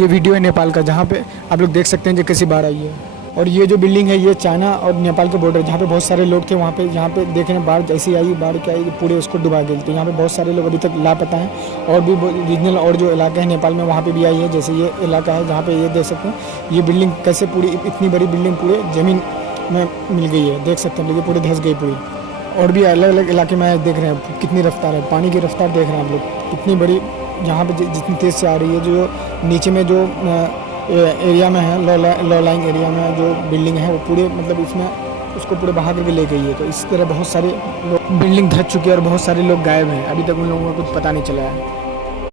ये वीडियो है नेपाल का, जहाँ पे आप लोग देख सकते हैं जो कैसी बाढ़ आई है। और ये जो बिल्डिंग है ये चाइना और नेपाल के बॉर्डर, जहाँ पे बहुत सारे लोग थे वहाँ पे, जहाँ पे देखें बाढ़ जैसी आई, बाढ़ क्या आई पूरे उसको डुबा गई। तो यहाँ पे बहुत सारे लोग अभी तक लापता हैं। और भी रीजनल और जो इलाके हैं नेपाल में वहाँ पे भी आई है। जैसे ये इलाका है जहाँ पे ये देख सकते हैं ये बिल्डिंग कैसे पूरी इतनी बड़ी बिल्डिंग पूरे ज़मीन में मिल गई है, देख सकते हैं। लेकिन पूरी धंस गई पूरी। और भी अलग अलग इलाके में देख रहे हैं कितनी रफ्तार है, पानी की रफ्तार देख रहे हैं आप लोग कितनी बड़ी, जहाँ पे जितनी तेज़ से आ रही है। जो नीचे में जो एरिया में है, लो लाइंग एरिया में जो बिल्डिंग है वो पूरे मतलब इसमें उसको पूरे बहा करके ले गई है। तो इस तरह बहुत सारे बिल्डिंग धस चुकी है और बहुत सारे लोग गायब हैं। अभी तक उन लोगों को कुछ पता नहीं चला है।